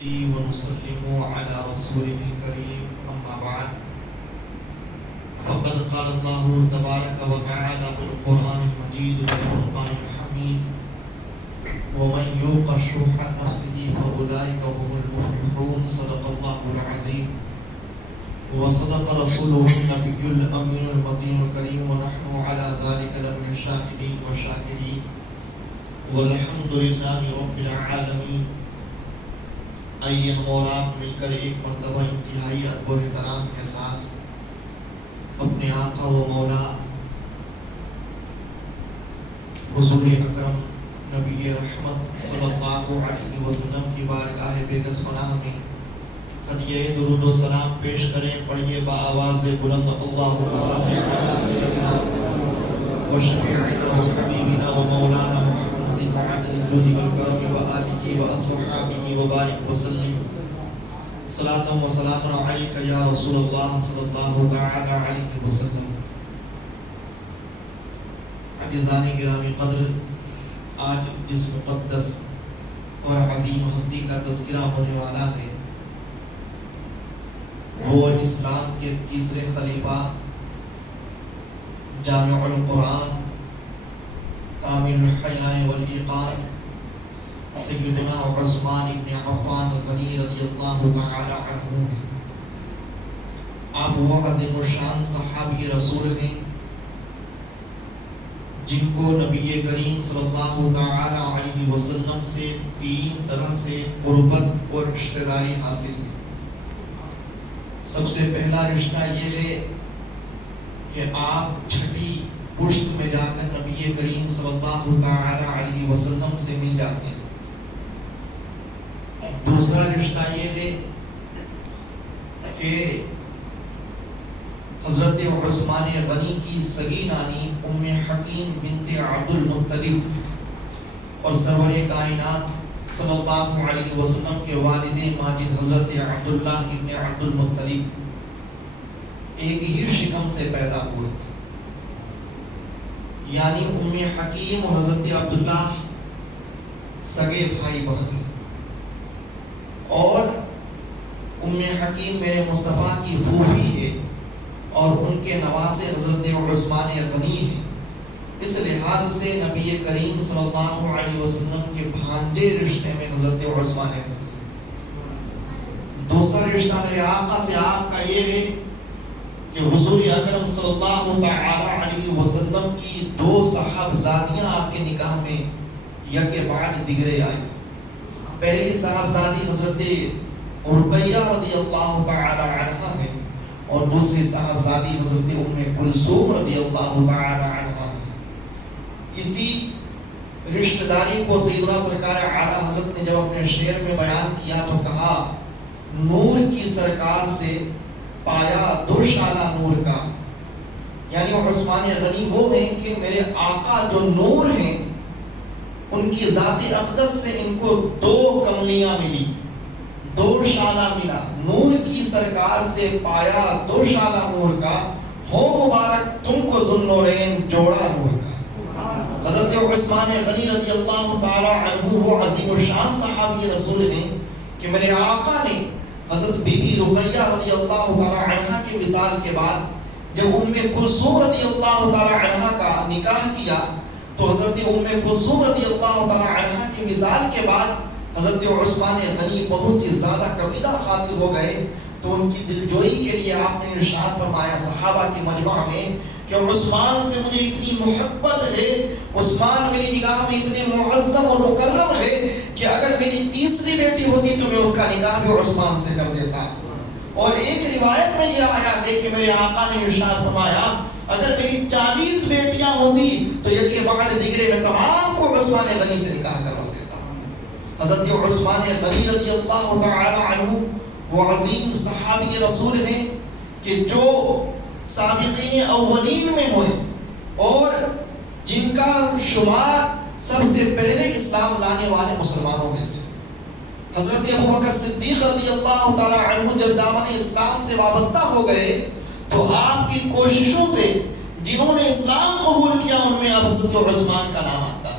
ونسلم على رسوله الكريم أما بعد فقد قال الله تبارك وتعالى في القرآن المجيد والفرقان الحميد ومن يوق شح نفسه فأولئك هم المفلحون صدق الله العظيم وصدق رسوله النبي الأمين المتين الكريم ونحن على ذلك لمن الشاهدين والشاكرين والحمد لله رب العالمين. آئیے ہم اور آپ مل کر ایک مرتبہ انتہائی ادب و احترام کے ساتھ اپنے آقا و مولا حضور اکرم نبی رحمت صلی اللہ علیہ وسلم کی بارگاہ بے پناہ میں ہدیہ درود و سلام پیش کریں. پڑھیے بآواز بلند اللہم صلی علی سیدنا و شفیعنا و حبیبنا و مولانا محمد معدن الجود والکرم و آلہ و اصحابہ و بارک وسلم. صلاۃ و سلام علیک یا رسول اللہ صلی اللہ تعالی علیہ وسلم. عزیزان گرامی قدر، آج جس مقدس اور عظیم ہستی کا تذکرہ ہونے والا ہے وہ اسلام کے تیسرے خلیفہ جامع القرآن کامل الحیاء والایقان سیدنا عثمان ابن عفان غنی رضی اللہ تعالی عنہ ہیں. آپ وہ عظیم الشان صحابی رسول ہیں جن کو نبی کریم صلی اللہ تعالی علیہ وسلم سے تین طرح سے قربت اور رشتہ داری حاصل ہے. سب سے پہلا رشتہ یہ ہے کہ آپ چھٹی پشت میں جا کر نبی کریم صلی اللہ تعالی علیہ وسلم سے مل جاتے ہیں. دوسرا رشتہ یہ ہے کہ حضرت عثمان غنی کی سگی نانی ام حکیم بنت عبد المطلب اور سرور کائنات صلی اللہ علیہ وسلم کے والد ماجد حضرت عبداللہ ابن عبد المطلب ایک ہی شکم سے پیدا ہوئے تھے. یعنی ام حکیم اور حضرت عبداللہ سگے بھائی بہن، اور ام حکیم میرے مصطفیٰ کی پھوپھی ہے اور ان کے نواسے حضرت عثمان غنی ہیں. اس لحاظ سے نبی کریم صلی اللہ علیہ وسلم کے بھانجے رشتے میں حضرت عثمان غنی ہیں. دوسرا رشتہ میرے آقا سے آپ کا یہ ہے کہ حضور اکرم صلی اللہ تعالی علیہ وسلم کی دو صاحبزادیاں آپ کے نکاح میں یکے بعد دیگرے آئی. پہلی صاحبزادی حضرت رقیہ رضی اللہ تعالی عنہا ہے اور دوسری صاحبزادی حضرت ام کلثوم رضی اللہ تعالی عنہا ہے. اسی رشتہ داری کو سیدنا سرکار اعلیٰ حضرت نے جب اپنے شعر میں بیان کیا تو کہا نور کی سرکار سے پایا دو شالہ نور کا. یعنی عثمان غنی وہ ہیں کہ میرے آقا جو نور ہیں ان کی ذات اقدس سے ان کو دو کملیاں ملی، دو شالہ ملا. نور کی سرکار سے پایا دو شالہ نور کا، ہو مبارک تم کو ذوالنورین جوڑا نور کا. حضرت عثمان غنی رضی اللہ تعالی عنہ وہ عظیم الشان صحابی رسول ہیں کہ میرے آقا نے حضرت بی بی رقیہ رضی اللہ تعالی عنہ کے وصال کے بعد جب ام کلثوم رضی اللہ تعالی عنہ کا نکاح کیا تو حضرت ام کلثوم رضی اللہ تعالی عنہ کے وصال کے بعد حضرت عثمان غنی بہت ہی زیادہ کبیدہ خاطر ہو گئے. تو ان کی دلجوئی کے لیے آپ نے ارشاد فرمایا صحابہ کی مجمع میں کہ عثمان سے مجھے اتنی محبت ہے، عثمان میری نگاہ میں اتنے معظم اور مکرم ہے کہ اگر میری تیسری بیٹی ہوتی تو میں اس کا نکاح بھی عثمان سے کر دیتا. اور ایک روایت میں یہ آیا ہے کہ میرے آقا نے ارشاد فرمایا اگر میری 40 بیٹیاں ہوتی تو یکے بعد دیگرے میں تمام کو عثمان غنی سے نکاح کروا دیتا. حضرت عثمان غنی رضی اللہ تعالی عنہ وہ عظیم صحابی رسول ہیں کہ جو سابقین اولین میں ہوئے اور جن کا شمار سب سے پہلے اسلام لانے والے مسلمانوں میں سے. حضرت ابوبکر صدیق رضی اللہ تعالی عنہ جب دامن اسلام سے وابستہ ہو گئے تو آپ کی کوششوں سے جنہوں نے اسلام قبول کیا ان میں اب حضرت عثمان کا نام آتا.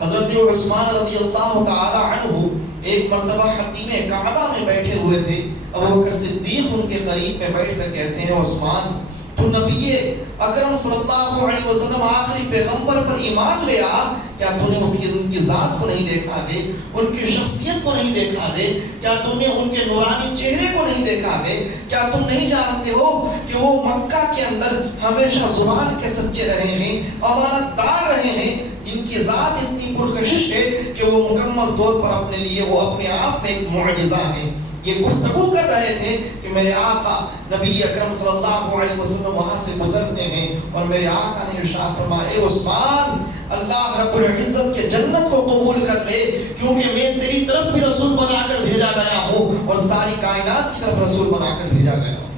حضرت عثمان رضی اللہ تعالی عنہ ایک مرتبہ حتیم کعبہ میں بیٹھے ہوئے تھے، ابوبکر صدیق ان کے قریب میں بیٹھ کر کہتے ہیں عثمان تو نبی اکرم صلی اللہ علیہ وسلم آخری پیغمبر پر ایمان لے آ، کیا تو نے ان کی ذات کو نہیں دیکھا ہے، ان کی شخصیت کو نہیں دیکھا ہے، کیا تم نے ان کے نورانی چہرے کو نہیں دیکھا ہے، کیا تم نہیں جانتے ہو کہ وہ مکہ کے اندر ہمیشہ زبان کے سچے رہے ہیں، امانت دار رہے ہیں، جن کی ذات اس کی پرکشش ہے کہ وہ مکمل طور پر اپنے لیے وہ اپنے آپ میں ایک معجزہ ہے۔ یہ گفتگو کر رہے تھے کہ میرے آقا نبی اکرم صلی اللہ علیہ وسلم وہاں سے گزرتے ہیں اور میرے آقا نے ارشاد فرمایا اے عثمان اللہ رب العزت کے جنت کو قبول کر لے، کیونکہ میں تیری طرف بھی رسول بنا کر بھیجا گیا ہوں اور ساری کائنات کی طرف رسول بنا کر بھیجا گیا ہوں۔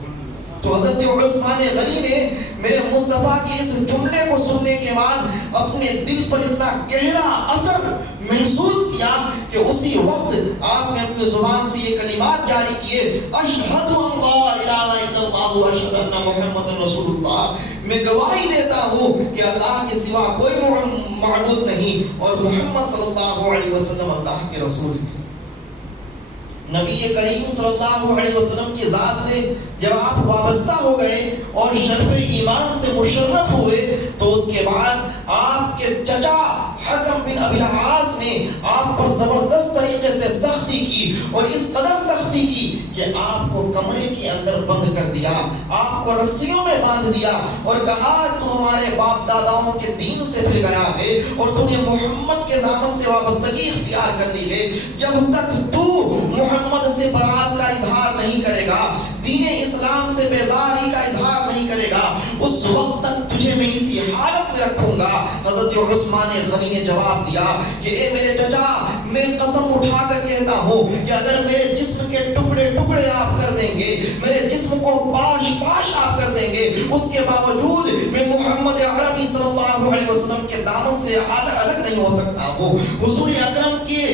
تو حضرت عثمان غنی نے میرے مصطفیٰ کے اس جملے کو سننے کے بعد اپنے دل پر اتنا گہرا اثر محسوس کیا کہ اسی وقت آپ نے اپنی زبان سے یہ کلمات جاری کیے، اشہد ان لا الہ الا اللہ و اشہد ان محمد رسول اللہ، میں گواہی دیتا ہوں کہ اللہ کے سوا کوئی معبود نہیں اور محمد صلی اللہ علیہ وسلم اللہ کے رسول ہیں۔ نبی کریم صلی اللہ علیہ وسلم کی ذات سے جب آپ وابستہ ہو گئے اور شرف ایمان سے مشرف ہوئے تو اس کے بعد آپ کے چچا حکم بن ابی العاص نے آپ پر زبردست طریقے سے سختی کی اور اس قدر سختی کی کہ آپ کو کمرے کے اندر بند کر دیا، آپ کو رسیوں میں باندھ دیا اور کہا تو ہمارے باپ داداؤں کے دین سے پھر گیا ہے اور تو نے محمد کے دامن سے وابستگی اختیار کر لی ہے، جب تک تو محمد سے برات کا اظہار نہیں کرے گا، دین اسلام سے بیزاری کا اظہار نہیں کرے گا، اس وقت تک تجھے میں اسی حالت میں رکھوں گا۔ حضرت عثمان غنی نے جواب دیا کہ اے میرے چچا، میں قسم اٹھا کر کہتا ہوں کہ اگر میرے جسم کے ٹکڑے ٹکڑے آپ کر دیں گے، میرے جسم کو پاش پاش آپ کر دیں گے، اس کے باوجود میں محمد عربی صلی اللہ علیہ وسلم کے دامن سے الگ نہیں ہو سکتا ہوں، حضور اکرم کے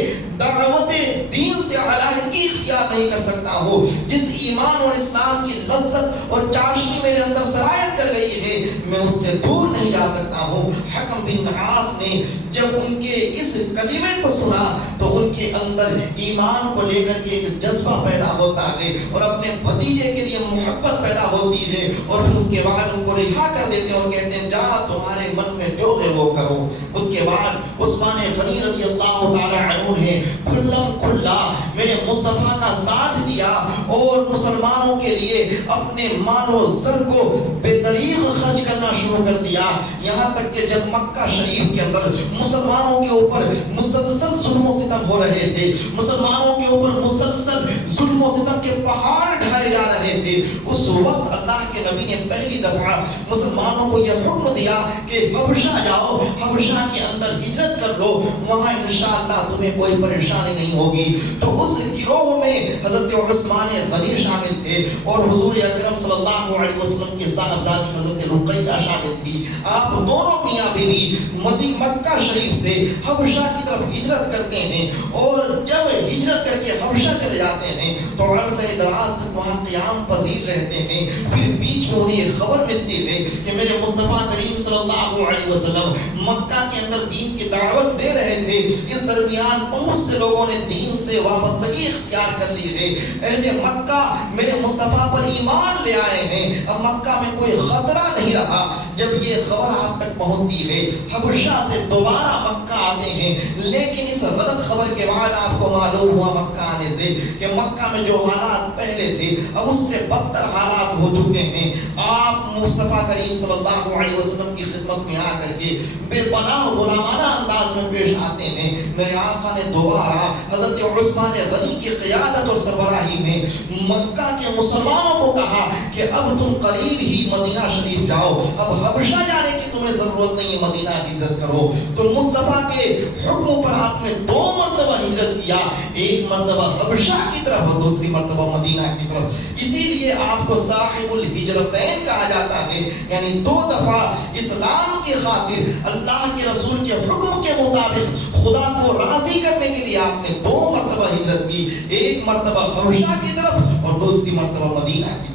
دعوت دین سے علیحدگی اختیار نہیں کر سکتا ہوں، جس ایمان اور اسلام کی لذت اور چاشنی میرے اندر سرایت کر گئی ہے میں اس سے دور نہیں جا سکتا ہوں۔ حکم بن عاص نے جب ان کے اس کلمے کو سنا تو ان کے اندر ایمان کو لے کر کے ایک جذبہ پیدا ہوتا ہے اور اپنے بھتیجے کے لیے محبت پیدا ہوتی ہے اور پھر اس کے بعد ان کو رہا کر دیتے ہیں اور کہتے ہیں جا تمہارے من میں جو ہے وہ کرو۔ اس کے بعد عثمان غنی رضی اللہ تعالی عنہ نے کھلم کھلا میرے مصطفیٰ کا ساتھ دیا اور مسلمانوں کے لیے اپنے مال و زر کو بے دریغ خرچ کرنا شروع کر دیا، یہاں تک کہ جب مکہ شریف کے اندر مسلمانوں کے اوپر مسلسل ظلم و ستم ہو رہے تھے، مسلمانوں کے اوپر مسلسل ظلم و ستم کے پہاڑ ڈھائے جا رہے تھے، اس وقت اللہ کے نبی نے پہلی دفعہ مسلمانوں کو یہ حکم دیا کہ حبشہ جاؤ، حبشہ کے اندر ہجرت کر لو، وہاں انشاءاللہ تمہیں کوئی پریشانی نہیں ہوگی۔ تو اس گروہ میں حضرت عثمان غنی شامل تھے اور حضور اکرم صلی اللہ علیہ وسلم کے صاحبزادی حضرت رقیہ شامل تھی۔ آپ دونوں میاں بیوی مکہ شریف سے حبشہ کی طرف ہجرت کرتے ہیں اور جب ہجرت کر کے حبشہ چلے جاتے ہیں تو عرصہ دراز تک وہاں قیام پذیر رہتے ہیں، پھر بیچ میں انہیں ایک خبر ملتی ہے کہ میرے مصطفیٰ کریم صلی اللہ علیہ وسلم مکہ کے اندر دین کی دعوت دے رہے تھے، اس درمیان بہت سے لوگوں نے دین سے وابستگی اختیار کر لی ہے، اہل مکہ میرے مصطفیٰ پر ایمان لے آئے ہیں، اب مکہ میں کوئی خطرہ نہیں رہا۔ جب یہ خبر آپ تک پہنچتی ہے حبشہ سے دوبارہ مکہ آتے ہیں، لیکن اس غلط خبر کے بعد آپ کو معلوم ہوا مکہ آنے سے کہ مکہ میں جو حالات پہلے تھے اب اس سے بدتر حالات ہو چکے ہیں۔ آپ مصطفیٰ کریم صلی اللہ علیہ وسلم کی خدمت میں آ کر کے بے پناہ غلامانہ انداز میں پیش آتے ہیں۔ میرے آقا نے دوبارہ حضرت عثمان غنی کی قیادت اور سربراہی میں مکہ کے مسلمانوں کو کہا کہ اب تم قریب ہی مدینہ شریف جاؤ، اب حبشہ جانے کی تمہیں ضرورت نہیں ہے، مدینہ ہجرت کرو۔ تو مصطفیٰ کے حکم پر آپ نے 2 مرتبہ ہجرت کیا، ایک مرتبہ حبشہ کی طرف اور دوسری مرتبہ مدینہ کی طرف، اسی لیے آپ کو صاحب الہجرتین کہا جاتا ہے، یعنی 2 دفعہ اسلام کی خاطر اللہ کے رسول کے حکم کے مطابق خدا کو راضی کرنے کے لیے آپ نے 2 مرتبہ ہجرت کی، ایک مرتبہ حبشہ کی طرف اور دوسری مرتبہ مدینہ کی طرف۔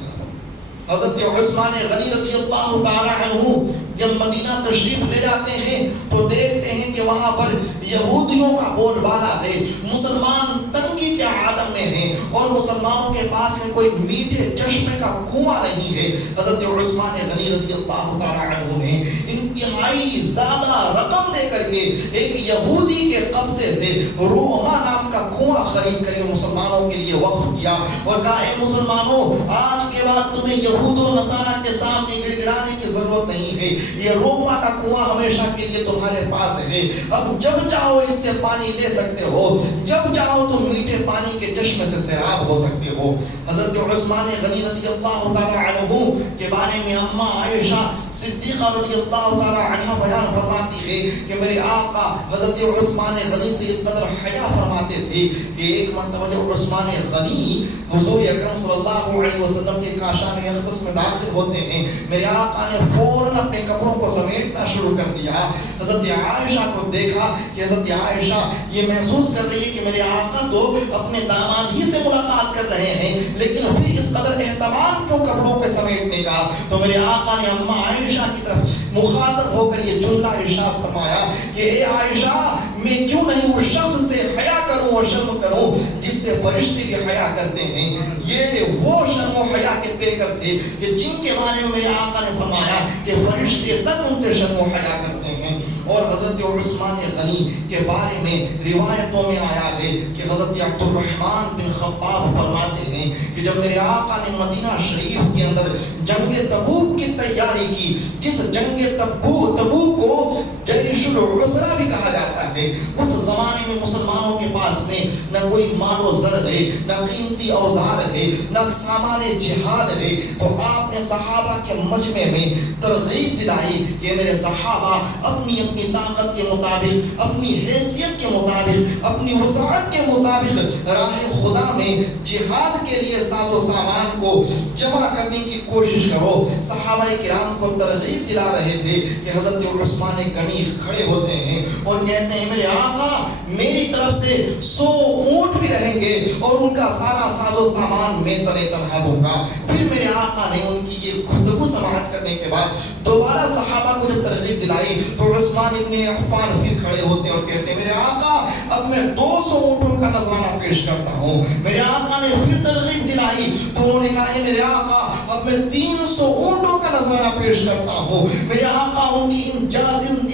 حضرت عثمان غنی رضی اللہ تعالی عنہ جب مدینہ تشریف لے جاتے ہیں تو دیکھتے ہیں کہ وہاں پر یہودیوں کا بول بالا ہے، مسلمان تنگی کے عالم میں ہیں اور مسلمانوں کے پاس میں کوئی میٹھے چشمے کا کنواں نہیں ہے۔ حضرت عثمان غنی رضی اللہ تعالی عنہ نے انتہائی زیادہ رقم دے کر کے ایک یہودی کے قبضے سے روما نام کا کنواں خرید کر مسلمانوں کے لیے وقف کیا اور کہا اے مسلمانوں، آج کے بعد تمہیں یہود و نصارہ کے سامنے گڑ گڑانے کی ضرورت نہیں ہے، یہ روما کا کنواں ہمیشہ کے لیے تمہارے پاس ہے، اب جب چاہو اس سے پانی لے سکتے ہو، جب چاہو تو میٹھے پانی کے چشمے سے سیراب ہو سکتے ہو۔ حضرت عثمان غنی رضی اللہ تعالی عنہ کے بارے میں اماں عائشہ صدیقہ رضی اللہ تعالی عنہ بیان فرماتی ہے کہ میرے آقا حضرت عثمان غنی سے اس قدر حیا فرماتے تھے کہ ایک مرتبہ جب عثمان غنی حضور اکرم صلی اللہ علیہ وسلم کے کاشان اقدس میں داخل ہوتے ہیں، میرے آقا نے فوراً اپنے کپڑوں کو سمیٹنا شروع کر دیا۔ حضرت عائشہ کو دیکھا کہ حضرت عائشہ یہ محسوس کر رہی ہے کہ میرے آقا تو اپنے داماد ہی سے ملاقات کر رہے ہیں، لیکن پھر اس قدر اہتمام کیوں کپڑوں کے سمیٹنے کا؟ تو میرے آقا نے اماں عائشہ کی طرف مخاطب ہو کر یہ جملہ ارشاد فرمایا کہ اے عائشہ، میں کیوں نہیں اس شخص سے حیا کروں اور شرم کروں جس سے فرشتے بھی حیا کرتے ہیں۔ یہ وہ شرم و حیا کے پیکر تھے کہ جن کے بارے میں میرے آقا نے فرمایا کہ فرشتے تک ان سے شرم و حیا کرتے ہیں۔ اور حضرت عثمان غنی کے بارے میں روایتوں میں آیا ہے کہ حضرت عبد الرحمن بن خباب فرماتے ہیں کہ جب میرے آقا نے مدینہ شریف کے اندر جنگ تبوک کی تیاری کی، جس جنگ تبوک کو جیش العسرہ بھی کہا جاتا ہے، اس زمانے میں مسلمانوں کے پاس میں نہ کوئی مال و زر ہے، نہ قیمتی اوزار ہے، نہ سامان جہاد ہے، تو آپ نے صحابہ کے مجمع میں ترغیب دلائی کہ میرے صحابہ اپنی اپنی طاقت کے مطابق، اپنی حیثیت کے مطابق، اپنی وسعت کے مطابق راہ خدا میں جہاد کے لیے ساز و سامان کو جمع کرنے کی کوشش کرو۔ صحابہ کرام کو ترغیب دلا رہے تھے کہ حضرت عثمان غنی کھڑے ہوتے ہیں اور کہتے ہیں میرے آقا میری طرف سے 100 اونٹ بھی رہیں گے اور ان کا سارا ساز و سامان میں تلے تنہا دوں گا۔ پھر میرے آقا نے ان کی یہ گفتگو سماعت کرنے کے بعد دوبارہ صحابہ کو جب ترغیب دلائی تو عثمان ابن عفان پھر کھڑے ہوتے ہیں اور کہتے ہیں میرے آقا اب میں 200 اونٹوں کا نذرانہ پیش کرتا ہوں۔ میرے آقا نے پھر ترغیب دلائی تو انہوں نے کہا میرے آقا اب میں 300 اونٹوں کا نذرانہ پیش کرتا ہوں۔ میرے آقا ان کی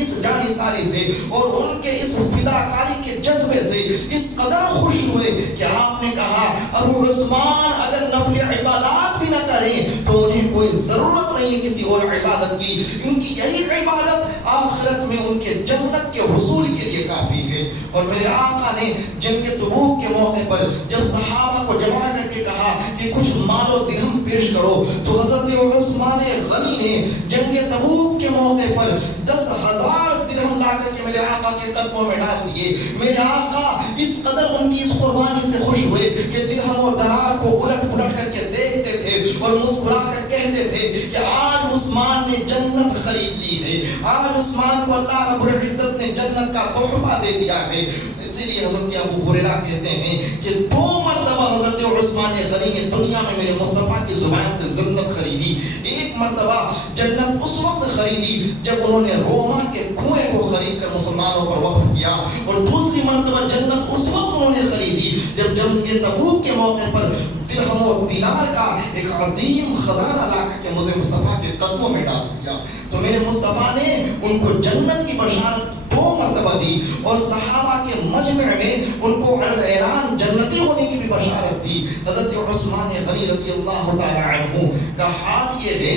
اس جانثاری سے اور ان کے اس فداکاری کے جذبے سے اس قدر خوش ہوئے کہ آپ نے کہا ابو عثمان اگر نفل عبادات بھی نہ کریں تو انہیں کوئی ضرورت نہیں کسی اور عبادت کی، ان کی یہی عبادت آخرت میں ان کے جنت کے حصول کے لیے کافی ہے۔ اور میرے آقا نے جنگ تبوک کے موقع پر جب صحابہ کو جمع کر کے کہا کہ کچھ مال و درہم پیش کرو تو حضرت عثمان غنی نے جنگ تبوک کے موقع پر 10,000 درہم لا کر کے میرے آقا کے قدموں میں ڈال دیے۔ میرے آقا اس قدر ان کی اس قربانی سے خوش ہوئے کہ درہم و دینار کو الٹ پلٹ کر کے دیکھتے تھے اور مسکرا کر کہتے تھے کہ آج عثمان نے جنت خرید لی ہے، آج عثمان کو اللہ رب العزت نے جنت کا تحفہ دے دیا ہے۔ اسی لیے حضرت ابو ہریرہ کہتے ہیں کہ 2 مرتبہ حضرت عثمان غنی نے دنیا میں میرے مصطفیٰ کی زبان سے جنت خریدی۔ ایک مرتبہ جنت اس وقت خریدی جب انہوں نے روما کے کنویں کو خرید کر مسلمانوں پر وقف کیا، اور دوسری مرتبہ جنت اس وقت انہوں نے خریدی جب جنگ تبوک کے موقع پر درہم و دینار کا ایک عظیم خزانہ لا کر کے مجھے مصطفیٰ کے قدموں میں ڈال دیا۔ تو میرے مصطفیٰ نے ان کو جنت کی بشارت 2 مرتبہ دی اور صحابہ کے مجمع میں ان کو اعلان جنتی ہونے کی بھی بشارت دی۔ حضرت عثمان غنی رضی اللہ تعالی عنہ کا حال یہ ہے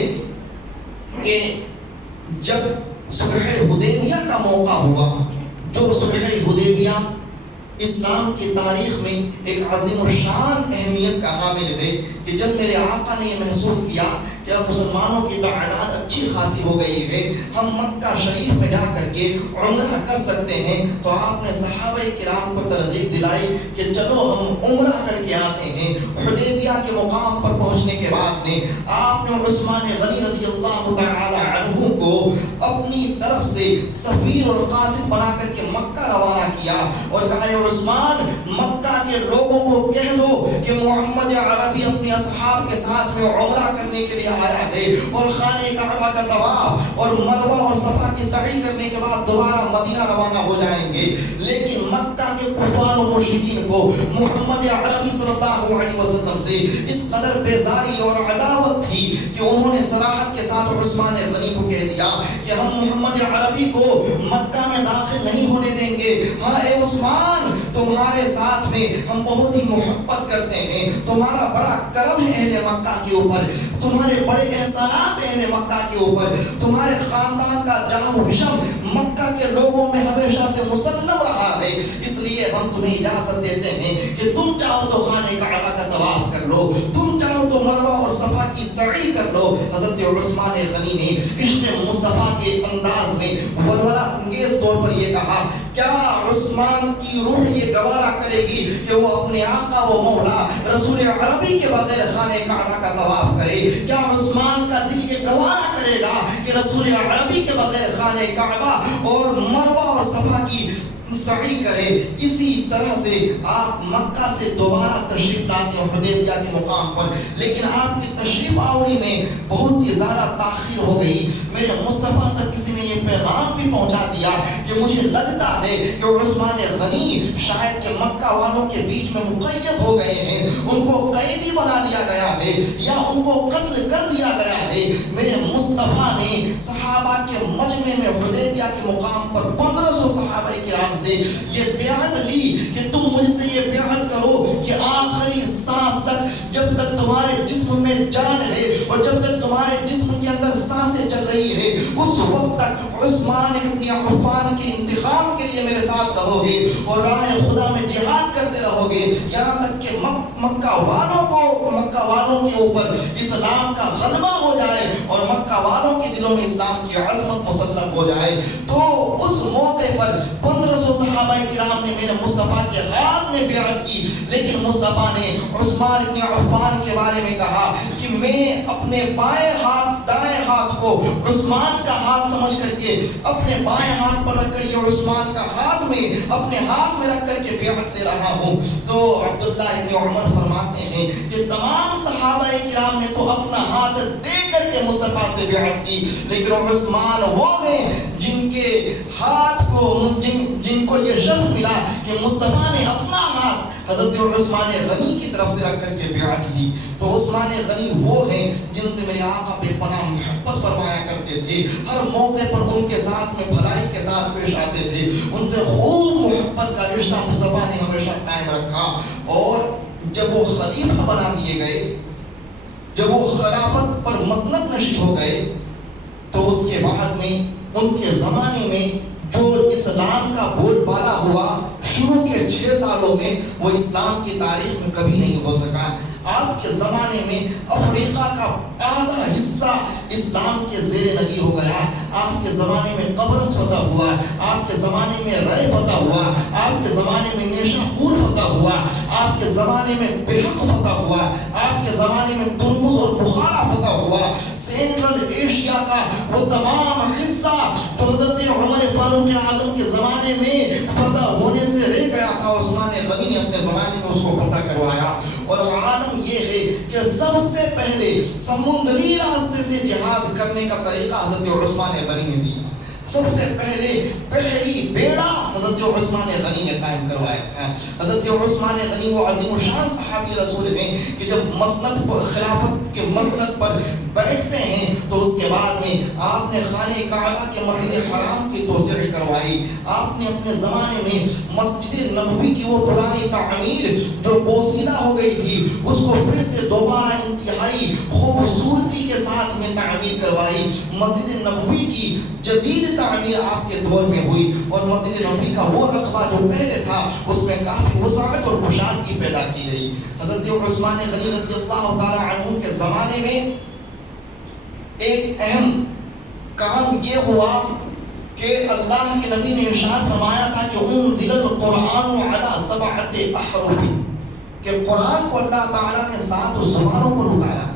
کہ جب صلح حدیبیہ کا موقع ہوا، جو صلح حدیبیہ اسلام کی تاریخ میں ایک عظیم الشان اہمیت کا حامل ہے کہ جب میرے آقا نے یہ محسوس کیا کہ اب مسلمانوں کی تعداد اچھی خاصی ہو گئی ہے، ہم مکہ شریف میں جا کر کے عمرہ کر سکتے ہیں، تو آپ نے صحابہ کرام کو ترغیب دلائی کہ چلو ہم عمرہ کر کے آتے ہیں۔ حدیبیہ کے مقام پر پہنچنے کے بعد نے آپ نے عثمان غنی رضی اللہ تعالی عنہ کو اپنی طرف سے سفیر اور قاصد بنا کر کے مکہ روانہ کیا اور کہا اے عثمان مکہ کے لوگوں کو کہہ دو کہ محمد عربی اپنی اصحاب کے ساتھ میں عمرہ کرنے کے لیے آیا ہے اور خانہ کعبہ کا طواف اور مروہ اور صفا کی سعی کرنے کے بعد دوبارہ مدینہ روانہ ہو جائیں گے. لیکن مکہ کے کفار و مشرکین کو محمد عربی صلی اللہ علیہ وسلم سے اس قدر بیزاری اور عداوت تھی کہ انہوں نے صراحت کے ساتھ عثمان غنی کو کہہ دیا کہ ہم محمد عربی کو مکہ میں داخل نہیں ہونے دیں گے. ہاں اے عثمان تمہارے ساتھ میں ہم بہت ہی محبت کرتے ہیں, تمہارا بڑا کرم ہے اہل مکہ کے اوپر, تمہارے بڑے احسانات ہیں اہل مکہ کے اوپر, تمہارے خاندان کا جاہ و حشم مکہ کے لوگوں میں ہمیشہ سے مسلم رہا ہے, اس لیے ہم تمہیں اجازت دیتے ہیں کہ تم چاہو تو خانہ کعبہ کا طواف کر لو, تم چاہو تو مروہ اور صفا کی سعی کر لو. حضرت عثمان غنی نے عشق مصطفیٰ کے انداز میں ولولہ انگیز طور پر یہ کہا, کیا عثمان کی روح یہ گوارا کرے گی کہ وہ اپنے آقا و مولا رسول عربی کے بغیر خانہ کعبہ کا طواف کرے؟ کیا عثمان کا دل یہ گوارا کرے گا کہ رسول عربی کے بغیر خانہ کعبہ اور مروہ اور صفا کی سعی کرے؟ اسی طرح سے آپ مکہ سے دوبارہ تشریف لاتے ہیں حدیبیہ کے مقام پر, لیکن آپ کی تشریف آوری میں بہت ہی زیادہ تاخیر ہو گئی. میرے مصطفیٰ تک کسی نے یہ پیغام بھی پہنچا دیا کہ مجھے لگتا ہے کہ عثمان غنی شاید کہ مکہ والوں کے بیچ میں مقید ہو گئے ہیں, ان کو قیدی بنا لیا گیا ہے یا ان کو قتل کر دیا گیا ہے. میرے مصطفیٰ نے صحابہ کے مجمع میں حدیبیہ کے مقام پر 1500 صحابہ کرام سے یہ بیعت لی کہ تم مجھ سے یہ بیعت کرو کہ آخری سانس تک جب تک تمہارے جسم میں جان ہے اور جب تک تمہارے جسم کے اندر سانسیں چل رہی ہے اس وقت تک عثمان ابن عفان کے انتخاب کے لیے میرے ساتھ رہو گے اور راہ خدا میں جہاد کرتے رہو گے یہاں تک کہ مکہ والوں کے اوپر اسلام کا غلبہ ہو جائے اور مکہ والوں کے دلوں میں اسلام کی عظمت مسلم ہو جائے. تو اس موقع پر 1500 صحابہ کرام نے میرے مصطفیٰ کے ہاتھ میں بیعت کی, لیکن مصطفیٰ نے عثمان ابن عفان کے بارے میں کہا کہ میں اپنے بائیں ہاتھ دائیں ہاتھ کو عثمان کا ہاتھ سمجھ کر کے اپنے بائیں ہاتھ پر رکھ کر یہ عثمان کا ہاتھ میں اپنے ہاتھ میں رکھ کر کے بیعت لے رہا ہوں. تو عبداللہ ابن عمر فرماتے ہیں کہ تمام صحابہ کرام نے تو اپنا ہاتھ دے کر کے مصطفیٰ سے بیعت کی, لیکن عثمان وہ ہیں جن کے ہاتھ کو جن کو یہ شرف ملا کہ مصطفیٰ نے اپنا ہاتھ حضرت عثمان غنی کی طرف سے رکھ کر کے بیعت لی. تو عثمان غنی وہ ہیں جن سے میرے آقا بے پناہ محبت فرمایا کرتے تھے, ہر موقع پر ان کے ساتھ میں بھلائی کے ساتھ پیش آتے تھے, ان سے خوب محبت کا رشتہ مصطفیٰ نے ہمیشہ قائم رکھا. اور جب وہ خلیفہ بنا دیے گئے, جب وہ خلافت پر مسند نشین ہو گئے, تو اس کے بعد میں ان کے زمانے میں جو اسلام کا بول بالا ہوا شروع کے 6 سالوں میں وہ اسلام کی تاریخ میں کبھی نہیں ہو سکا. آپ کے زمانے میں افریقہ کا آدھا حصہ اسلام کے زیر نگی ہو گیا. آپ کے زمانے میں قبرص فتح ہوا, آپ کے زمانے میں رائے فتح ہوا, آپ کے زمانے میں نیشاپور فتح ہوا, آپ کے زمانے میں بحق فتح ہوا, آپ کے زمانے میں ترمز اور بخارا فتح ہوا. سینٹرل ایشیا کا وہ تمام حصہ جو حضرت عمر فاروق اعظم کے زمانے میں فتح ہونے سے رہ گیا تھا, عثمان غنی نے اپنے زمانے میں اس کو فتح کروایا. اور عالم یہ ہے کہ سب سے پہلے سمندری راستے سے جہاد کرنے کا طریقہ حضرت عثمان غنی نے دیا. سب سے پہلے بحری بیڑا حضرت عثمان غنی نے قائم کروایا تھا. حضرت عثمان غنی وہ عظیم الشان صحابی رسول ہیں کہ جب مسند پر خلافت کے مسند پر بیٹھتے ہیں تو اس کے بعد میں آپ نے خانہ کعبہ کے مسجد حرام کی توسیع کروائی. آپ نے اپنے زمانے میں مسجد نبوی کی وہ پرانی تعمیر جو بوسیدہ ہو گئی تھی اس کو پھر سے دوبارہ انتہائی خوبصورتی کے ساتھ میں تعمیر کروائی. مسجد نبوی کی جدید تعمیر آپ کے دور میں ہوئی اور مسجد نبوی کا وہ رقبہ جو پہلے تھا اس میں کافی وسعت اور کشادگی پیدا کی گئی. حضرت عثمان غنی رضی اللہ تعالی عنہ کے زمانے میں ایک اہم کام یہ ہوا کہ اللہ کے نبی نے ارشاد فرمایا تھا کہ انزل القرآن علی 7 احرف, کہ قرآن کو اللہ تعالیٰ نے 7 زبانوں پر اتارا.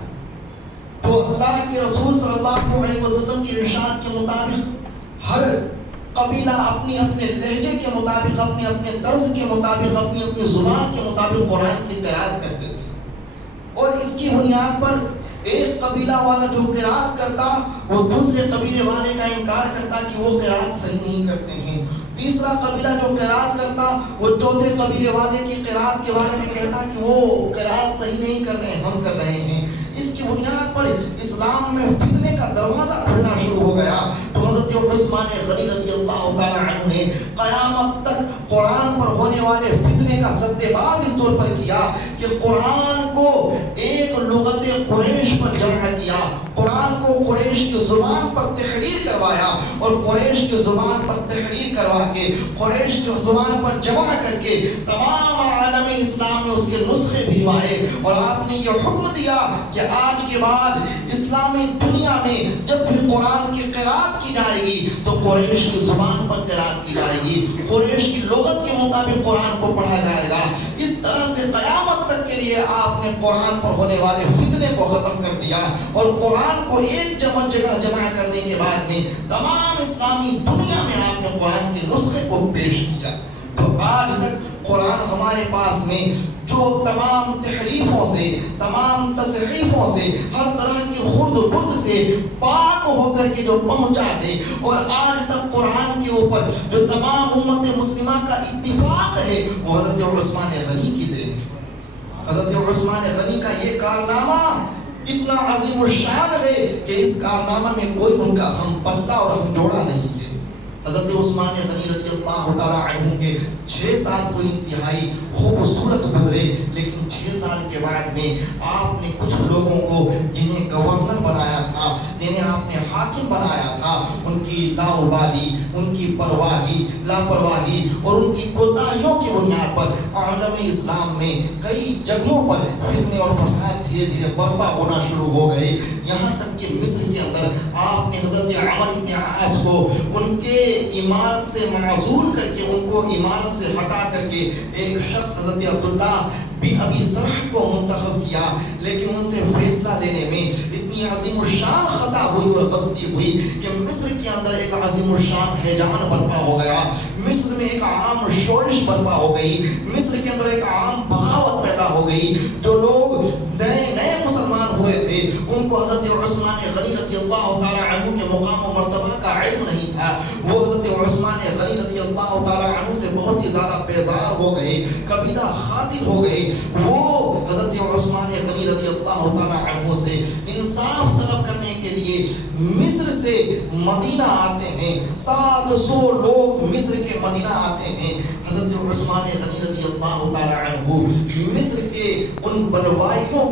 تو اللہ کے رسول صلی اللہ علیہ وسلم کے ارشاد کے مطابق ہر قبیلہ اپنی اپنے لہجے کے مطابق، اپنے اپنے طرز کے مطابق، اپنی اپنی زبان کے مطابق قرآن کی قرأت کرتے تھے، اور اس کی بنیاد پر ایک قبیلہ والا جو قرأت کرتا وہ دوسرے قبیلے والے کا انکار کرتا کہ وہ قرأت صحیح نہیں کرتے ہیں، تیسرا قبیلہ جو قرأت کرتا وہ چوتھے قبیلے والے کی قرأت کے بارے میں کہتا کہ وہ قرأت صحیح نہیں کر رہے، ہم کر رہے ہیں۔ اس کی بنیاد پر اسلام میں فتنے کا دروازہ کھلنا شروع ہو گیا۔ تو حضرت عثمان غنی رضی اللہ تعالی عنہ نے قیامت تک قرآن پر ہونے والے فتنے کا سدباب اس طور پر کیا کہ قرآن کو ایک لغت قریش پر جمع کیا، قرآن کو قریش کی زبان پر تحریر کروایا، اور قریش کی زبان پر تحریر کروا کے قریش کی زبان پر جمع کر کے تمام عالم اسلام میں اس کے نسخے بھجوائے، اور آپ نے یہ حکم دیا کہ آج کے بعد اسلامی دنیا میں جب بھی قرآن کی قرأت کی جائے گی تو قریش کی زبان پر قرأت کی جائے گی، قریش کی لغت کے مطابق قرآن کو پڑھا جائے گا۔ اس طرح سے قیامت تک کے لیے آپ نے قرآن پر ہونے والے فتنے کو ختم کر دیا، اور قرآن کو ایک جگہ جمع کرنے کے بعد میں تمام اسلامی دنیا میں آپ نے قرآن کے نسخے کو پیش کیا۔ تو آج تک قرآن ہمارے پاس میں جو تمام تحریفوں سے، تمام تصحیفوں سے، ہر طرح کی خرد و برد سے پاک ہو کر کے جو پہنچا ہے، اور آج تک قرآن کے اوپر جو تمام امت مسلمہ کا اتفاق ہے وہ حضرت عثمان غنی کی دین ہے۔ حضرت عثمان غنی کا یہ کارنامہ اتنا عظیم الشان ہے کہ اس کارنامہ میں کوئی ان کا ہم پلہ اور ہم جوڑا نہیں ہے۔ حضرت عثمان غنی رضی اللہ تعالیٰ عنہ کے 6 سال تو انتہائی خوبصورت گزرے، لیکن 6 سال کے بعد میں آپ نے کچھ لوگوں کو جنہیں گورنر بنایا تھا، جنہیں آپ نے حاکم بنایا تھا، ان کی لاؤبالی، ان کی لاپرواہی اور ان کی کوتاہیوں کی بنیاد پر عالم اسلام میں کئی جگہوں پر فتنے اور فساد دھیرے دھیرے برپا ہونا شروع ہو گئے۔ یہاں تک کہ مصر کے اندر آپ نے حضرت عمر بن عاص کو ان کے عمارت سے معزول کر کے، ان کو عمارت سے ہٹا کر کے ایک شخص حضرت عبداللہ بن ابی سرح کو منتخب کیا، لیکن ان سے فیصلہ لینے میں اتنی عظیم الشان خطا ہوئی اور غلطی ہوئی کہ مصر کے اندر ایک عظیم الشان ہیجان برپا ہو گیا، مصر میں ایک عام شورش برپا ہو گئی، مصر کے اندر ایک عام بغاوت پیدا ہو گئی۔ جو لوگ نئے مسلمان ہوئے تھے ان کو حضرت عثمان غنی رضی اللہ تعالیٰ عنہ کے مقام و مرتبہ کا علم نہیں تھا، وہ حضرت عثمان غنی رضی اللہ تعالیٰ عنہ سے بہت ہی زیادہ بیزار ہو گئے، قبیلہ خاطر ہو گئے۔ وہ حضرت عثمان غنی رضی اللہ تعالیٰ عنہ سے انصاف طلب کرنے کے لیے مصر سے مدینہ آتے ہیں، 700 لوگ مصر کے مدینہ آتے ہیں۔ حضرت عثمان غنی رضی اللہ تعالیٰ عنہ مصر کے ان بلوائیوں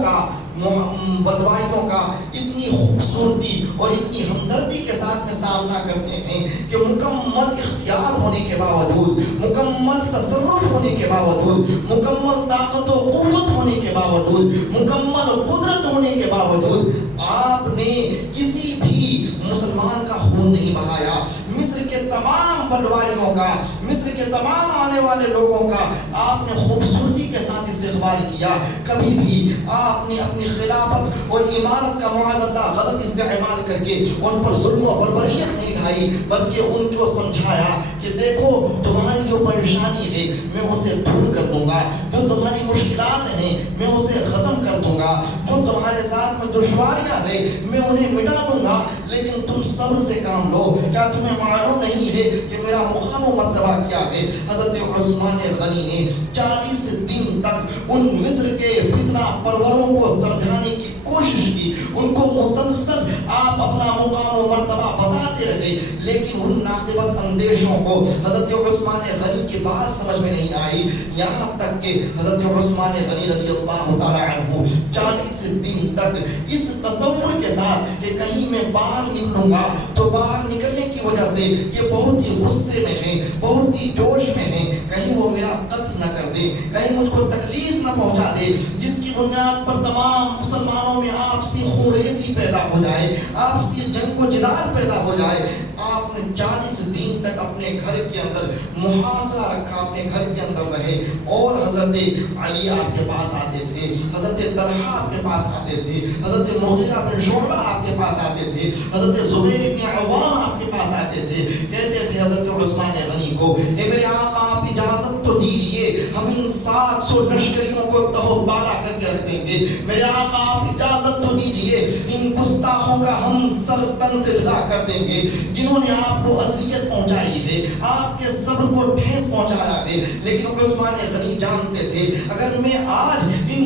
کا اتنی خوبصورتی اور اتنی ہمدردی کے ساتھ میں سامنا کرتے ہیں کہ مکمل اختیار ہونے کے باوجود، مکمل تصرف ہونے کے باوجود، مکمل طاقت و قوت ہونے کے باوجود، مکمل قدرت ہونے کے باوجود آپ نے کسی بھی مسلمان کا خون نہیں بہایا۔ مصر کے تمام بلوائیوں کا، مصر کے تمام آنے والے لوگوں کا آپ نے خوبصورتی کے ساتھ استقبال کیا۔ کبھی بھی آپ نے اپنی خلافت اور عمارت کا معاذ غلط استعمال کر کے ان پر ظلم و بربریت نہیں ڈھائی، بلکہ ان کو سمجھایا کہ دیکھو تمہاری جو پریشانی ہے میں اسے دور کر دوں گا، جو تمہاری مشکلات ہیں میں اسے ختم کر دوں گا، جو تمہارے ساتھ میں دشواریاں ہیں میں انہیں مٹا دوں گا، لیکن تم صبر سے کام لو۔ کیا تمہیں معلوم نہیں ہے کہ میرا مقام و مرتبہ کیا ہے؟ حضرت عثمان غنی نے 40 دن تک ان مصر کے فتنہ پروروں کو سمجھانے کی کوشش کی، ان کو مسلسل آپ اپنا مقام و مرتبہ بتاتے رہے، لیکن ان ناقبت اندیشوں کو حضرت عثمان غنی کی بات سمجھ میں نہیں آئی، یہاں تک کہ حضرت عثمان غنی رضی اللہ تعالیٰ عنہ 40 دن تک اس تصور کے ساتھ کہ کہیں میں باہر نکلوں گا تو باہر نکلنے کی وجہ سے یہ بہت ہی غصے میں ہیں، بہت ہی جوش میں ہیں، کہیں وہ میرا قتل نہ کر دے، کہیں مجھ کو تکلیف نہ پہنچا دے، جس کی بنیاد پر تمام مسلمانوں میں آپسی خونریزی پیدا ہو جائے، آپسی جنگ و جدال پیدا ہو جائے. آپ نے 40 دن تک اپنے گھر کے اندر محاصرہ رکھا، اپنے گھر کے اندر رہے. اور حضرت علی آپ کے پاس آتے تھے، حضرت طلحہ آپ کے پاس آتے تھے، حضرت مغیرہ بن شعبہ آپ کے پاس آتے تھے، حضرت زبیر بن عوام آپ کے پاس آتے تھے. کہتے تھے حضرت عثمان غنی کو، اے میرے آقا آپ اجازت تو دیجئے، ہم ان 700 لشکریوں کو تہو بالا کر کے رکھ دیں گے. میرے آقا آپ اجازت تو دیجئے، ان گستاخوں کا ہم سر تن سے جدا کر دیں گے جنہوں نے آپ کو اذیت پہنچائی ہے، آپ کے صبر کو ٹھیس پہنچایا ہے. لیکن عثمان غنی جانتے تھے اگر میں آج ان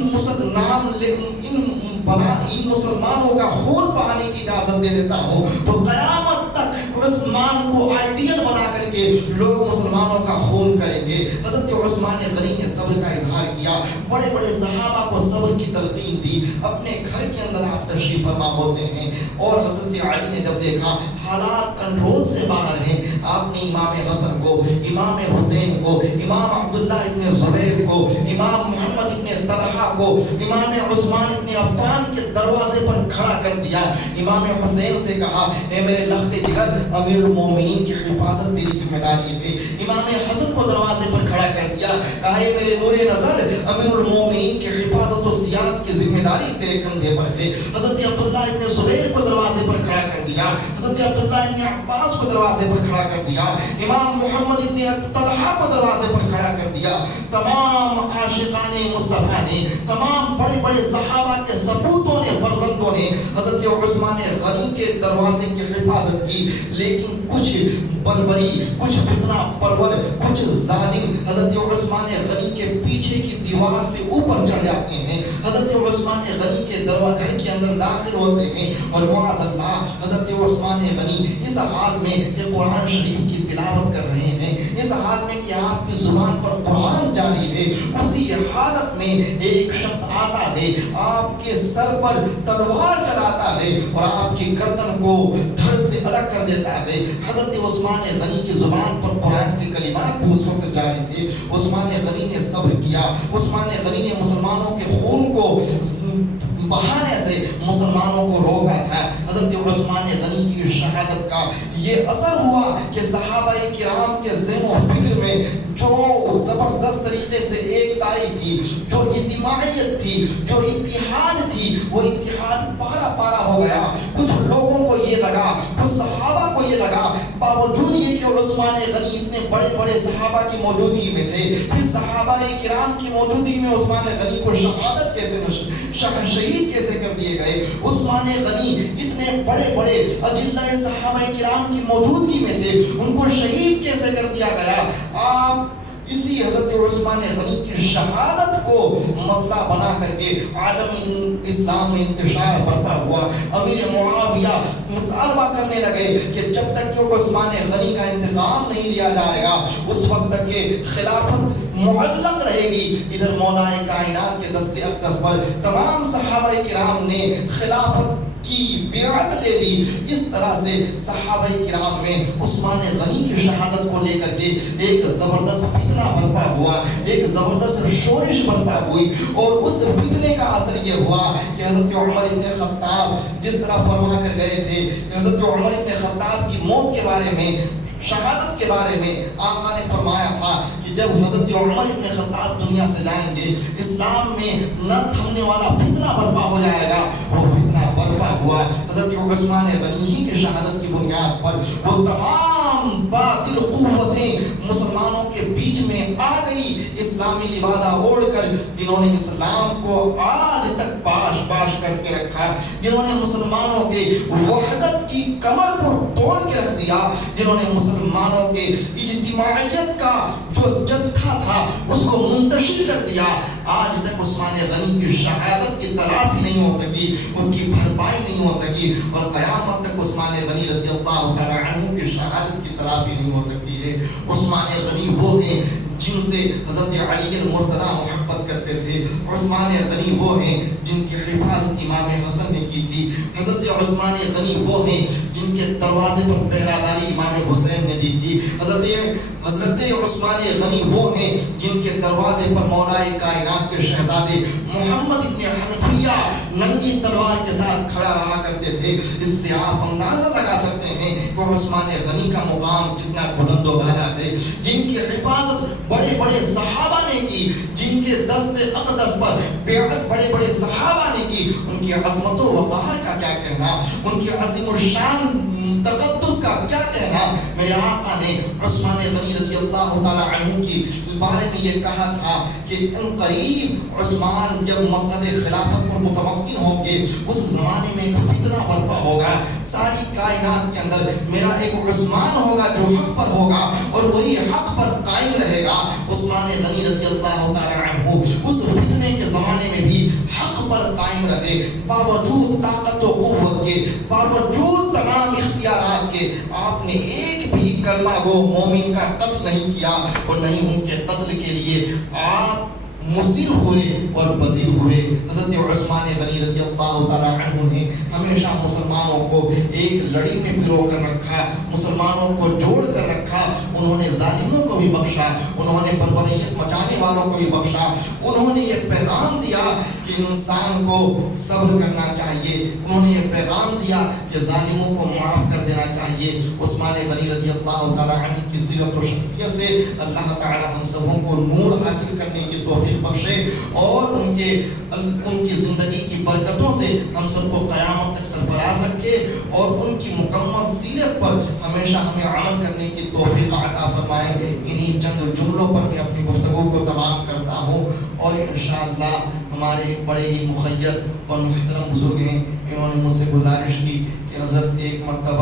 مسلمانوں کا خون بہانے کی اجازت دے دیتا ہوں تو قیامت تک عثمان کو آئیڈیل بنا کر کے لوگ مسلمانوں کا خون کریں گے. حضرت عثمان غنی نے صبر کا اظہار کیا، بڑے بڑے صحابہ کو صبر کی تلقین دی. اپنے گھر کے اندر آپ تشریف فرما ہوتے ہیں اور حضرت علی نے جب دیکھا حالات کنٹرول سے باہر ہیں، آپ نے امام حسن کو، امام حسین کو، امام عبداللہ ابن زبیر کو، امام محمد ابن طلحہ کو امام عثمان ابن عفان کے دروازے پر کھڑا کر دیا. امام حسین سے کہا، اے میرے لخت جگر، امیر المومنین کی حفاظت تیری ذمہ داری ہے. امام حسن کو دروازے پر کھڑا کر دیا، کہا اے میرے نور نظر، امیر المومنین کی حفاظت و صیانت کی ذمہ داری تیرے کندھے پر ہے. حضرت عبداللہ ابن زبیر کو دروازے پر کھڑا کر دیا، حضرت عبداللہ ابن عباس کو دروازے پر کھڑا کر دیا، امام محمد ابن طلحہ کو دروازے پر کھڑا کر دیا. تمام عاشقان مصطفیٰ نے، تمام بڑے بڑے صحابہ کے سپوتوں نے، فرزندوں نے حضرت عثمان غنی کے دروازے کی حفاظت کی. لیکن کچھ بربری، کچھ فتنہ پرور، کچھ ظالم حضرت عثمان غنی کے پیچھے کی دیوار سے اوپر چڑھ جاتے ہیں، حضرت عثمان غنی کے گھر کے اندر داخل ہوتے ہیں اور معاذ اللہ حضرت عثمان غنی اس حال میں کہ قرآن شریف کی تلاوت کر رہے ہیں، اس حال میں کہ آپ کی زبان پر قرآن جاری ہے، اسی حالت میں ایک شخص آتا ہے، آپ کے سر پر تلوار چلاتا ہے اور آپ کی گردن کو دھڑ سے الگ کر دیتا ہے. حضرت عثمان غنی کی زبان پر قرآن کے کلمات بھی اس وقت جاری تھے. عثمان غنی نے صبر کیا، عثمان غنی نے مسلمانوں کے خون کو بہانے سے مسلمانوں کو روکا تھا. حضرت عثمان غنی کی شہادت کا یہ اثر ہوا کہ صحابہ کرام کے ذہن و فکر میں جو زبردست طریقے سے ایکتائی تھی، جو اجتماعیت تھی، جو اتحاد تھی، وہ اتحاد پارا پارا ہو گیا. کچھ لوگوں کو یہ لگا، کچھ صحابہ کو یہ لگا، باوجود یہ کہ عثمان غنی اتنے بڑے بڑے صحابہ کی موجودگی میں تھے، پھر صحابہ کرام کی موجودگی میں عثمان غنی کو شہادت کیسے شہید کیسے کر دیے گئے. عثمان غنی اتنے بڑے بڑے اجلہ صحابہ کرام کی موجودگی میں تھے، ان کو شہید کیسے کر دیا گیا. آپ اسی حضرت عثمان غنی کی شہادت کو مسئلہ بنا کر کے عالم اسلام میں انتشار برپا ہوا. امیر معاویہ مطالبہ کرنے لگے کہ جب تک کہ عثمان غنی کا انتقام نہیں لیا جائے گا اس وقت تک کہ خلافت معلق رہے گی. ادھر مولا کائنات کے دست اقدس پر تمام صحابہ کرام نے خلافت کی بیعت لے لی. اس طرح سے صحابہ کرام میں عثمان غنی کی شہادت کو لے کر کے ایک زبردست فتنہ برپا ہوا، ایک زبردست شورش برپا ہوئی. اور اس فتنے کا اثر یہ ہوا کہ حضرت عمر ابن خطاب جس طرح فرما کر گئے تھے کہ حضرت عمر ابن خطاب کی موت کے بارے میں، شہادت کے بارے میں آقا نے فرمایا تھا کہ جب حضرت عمر ابن خطاب دنیا سے جائیں گے اسلام میں نہ تھمنے والا فتنہ برپا ہو جائے گا. وہ فتنہ برپا ہوا. حضرت عثمان غنی کی شہادت کی بنیاد پر وہ تمام باطل قوتیں مسلمانوں کے بیچ میں آ گئی، اسلامی لبادہ اوڑھ کر، جنہوں نے اسلام کو آج تک باش باش کر کے رکھا، جنہوں نے مسلمانوں کے وحدت کی کمر کو توڑ کے رکھ دیا، جنہوں نے مسلمانوں کے اجتماعیت کا جو جتھا تھا اس کو منتشر کر دیا. آج تک عثمان غنی کی شہادت کی تلافی نہیں ہو سکی، اس کی بھرپائی نہیں ہو سکی، اور قیامت تک عثمان غنی رضی اللہ تعالی عنہ کی شہادت کی تلافی نہیں ہو سکتی ہے. عثمان غنی وہ ہیں جن سے حضرت علی المرتضی محبت کرتے تھے. عثمان غنی وہ ہیں جن کی حفاظت امام حسن نے کی تھی. حضرت عثمان غنی وہ ہیں جن کے دروازے پر پہراداری امام حسین نے دی تھی. حضرت عثمان غنی وہ ہیں جن کے دروازے پر مولا کائنات کے شہزادے محمد ابن تھے۔ اس سے آپ اندازہ لگا سکتے ہیں کہ عثمان غنی کا مقام کتنا بلند و بالا ہے، جن کی حفاظت بڑے بڑے صحابہ نے کی، جن کے دست اقدس پر بیعت بڑے بڑے صحابہ نے کی، ان کی عظمت و وقار کا کیا کہنا، ان کی عظیم الشان تقدس کا کیا کہنا۔ میرے آقا نے عثمان غنی رضی اللہ تعالی عنہ کی بارے میں یہ کہا تھا کہ ان قریب عثمان جب مسند خلافت پر متمکن ہوں گے، اس زمانے میں ایک فتنہ برپا ہوگا، ساری کائنات کے اندر میرا ایک عثمان ہوگا جو حق پر ہوگا اور وہی حق پر قائم رہے گا۔ عثمان غنی رضی اللہ تعالی عنہ اس فتنے کے زمانے میں بھی حق پر قائم رہے، باوجود طاقت و قوت کے، باوجود تمام اختیارات کے، آپ نے ایک بھی کلمہ گو مومن کا قتل نہیں کیا، اور نہیں ان کے قتل کے لیے آپ مصر ہوئے اور بذل ہوئے۔ حضرت عثمان غنی رضی اللہ تعالی عنہ نے ہمیشہ مسلمانوں کو ایک لڑی میں پرو کر رکھا، مسلمانوں کو جوڑ کر رکھا، انہوں نے ظالموں کو بھی بخشا، انہوں نے بربریت مچانے والوں کو بھی بخشا، انہوں نے یہ پیغام دیا کہ انسان کو صبر کرنا چاہیے، انہوں نے یہ پیغام دیا کہ ظالموں کو معاف کر دینا چاہیے۔ عثمان غنی رضی اللہ تعالی عنہ کی سیرت و شخصیت سے اللہ تعالی ہم سبوں کو نور حاصل کرنے کی توفیق بخشے، اور ان کی زندگی کی برکتوں سے ہم سب کو قیامت تک سرفراز رکھے، اور ان کی مکمل سیرت پر ہمیشہ ہمیں عمل کرنے کی توفیق عطا فرمائے۔ انہی چند جملوں پر میں اپنی گفتگو کو تمام کرتا ہوں، اور انشاءاللہ ہمارے بڑے ہی مخیر اور محترم بزرگ ہیں، انہوں نے مجھ سے گزارش کی کہ حضرت ایک مرتبہ